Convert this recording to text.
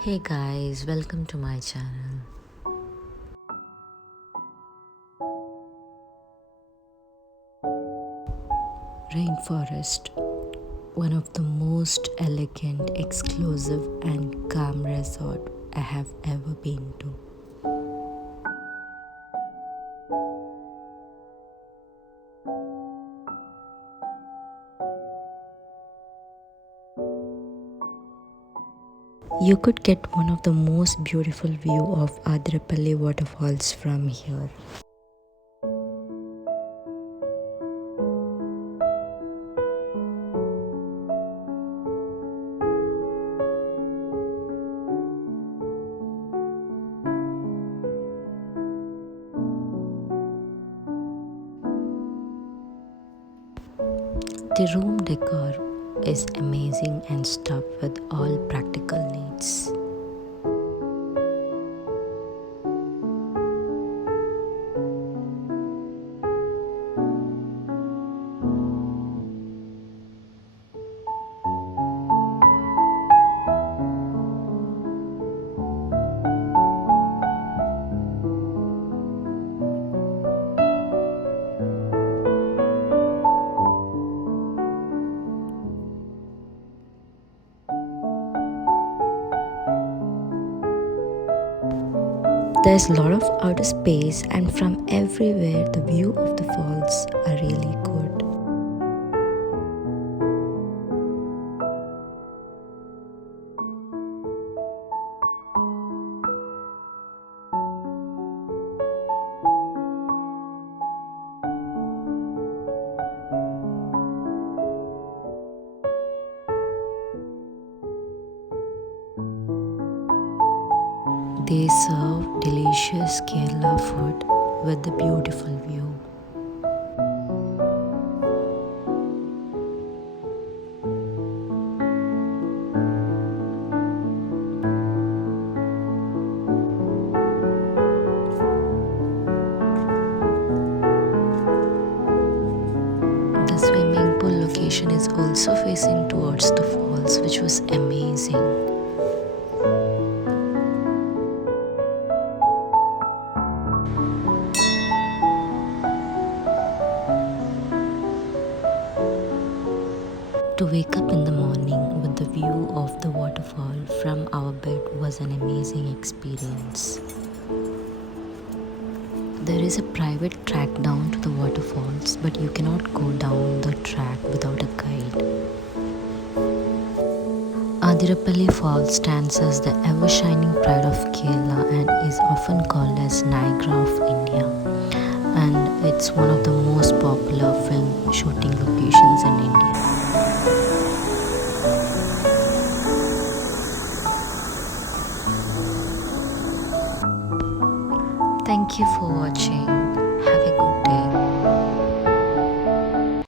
Hey guys, welcome to my channel. Rainforest, one of the most elegant, exclusive, and calm resort I have ever been to. You could get one of the most beautiful view of Athirapally waterfalls from here. The room decor is amazing and stuffed with all practical needs. There's a lot of outer space, and from everywhere the view of the falls are really good. They serve delicious Kerala food with the beautiful view. The swimming pool location is also facing towards the falls, which was amazing. To wake up in the morning with the view of the waterfall from our bed was an amazing experience. There is a private track down to the waterfalls, but you cannot go down the track without a guide. Athirapally Falls stands as the ever-shining pride of Kerala and is often called as Niagara of India. And it's one of the most popular film shooting locations in India. Thank you for watching.